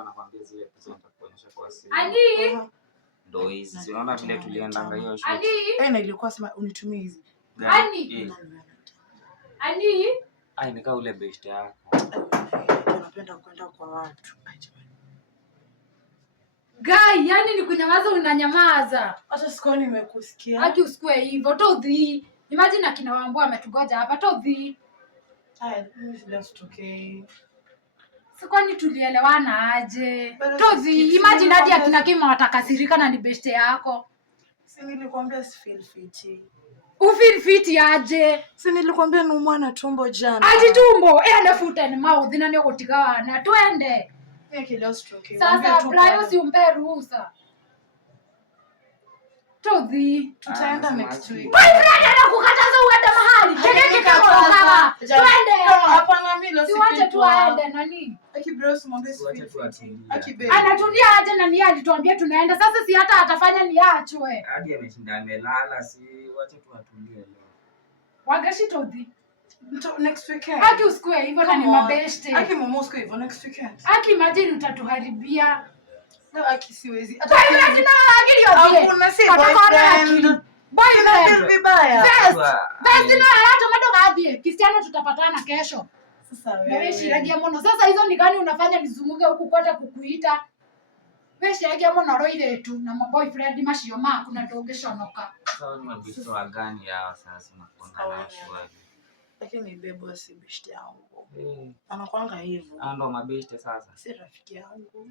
nilikuwa nakwambia zile pesa nitakuonyesha kwa simu. Andi. Ndio hizi. Unaona vile tuliendanga hiyo shoot. Andi. Na ilikuwa sema unitumie hizi. Andi. Andi. Ai nikaa ule best yako. Napenda kwenda kwa watu. Guy, yani ni kunyamaza unanyamaza. Hata sikuwa nimekusikia. Haki usikue hivyo. Todhi. Imagine akina Wambua ametugoja hapa. Todhi. Mimi sitokei. Kwani tulielewana aje? Todhi, imagine hadi akina Kima watakasirika na ni beste yako. Si nilikwambia si feel fit. Ufeel fit aje? Si nilikwambia naumwa na tumbo jana. Aje tumbo? Ende and mouth na nyo kutigana. Twende. Kile stroke. Sasa Brian si umpe ruhusa. Todhi, tutaenda next week. Wewe anakukataza uende mahali. Tegeke kama twende. Hapana mimi leo siwache tu aende nani? Aki bro simwambie siwache. Aki baby. Anatulia aje na ni alituambia tunaenda. Sasa si hata atafanya niachwe. Hadi ameshinda amelala, si wache tu atulie leo. Wagashi Todhi. Next weekend. Haki usikue hivyo na ni mabeste. Haki mama usikue hivyo next weekend. Haki imagine utatuharibia. No haki siwezi. Hata hivi na akili yote. Hakuna si boyfriend. Boyfriend vibaya. Basi na hata madogo hadi. Cristiano tutapatana kesho. Sasa wewe. Wewe shiragia mono. Sasa hizo ni gani unafanya nizunguke huku kote kukuita? Wewe shiragia mono roile tu na boyfriend mashio ma kuna dogeshonoka. Sasa ni mabishto wa gani hao sasa nakuanga na shwari. Lakini bebo si bishti yangu. Anakuanga hivyo. Ndo mabishte sasa. Si rafiki yangu.